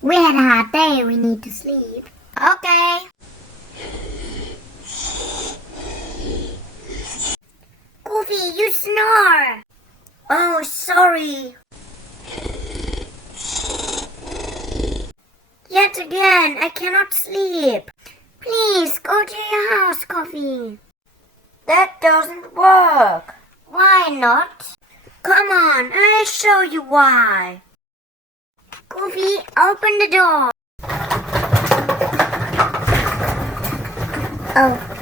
We had a hard day, we need to sleep. Okay. Goofy, you snore. Oh, sorry. Yet again, I cannot sleep. Please, go to your house, Coffee. That doesn't work. Why not? Come on, I'll show you why. Goofy, open the door. Oh.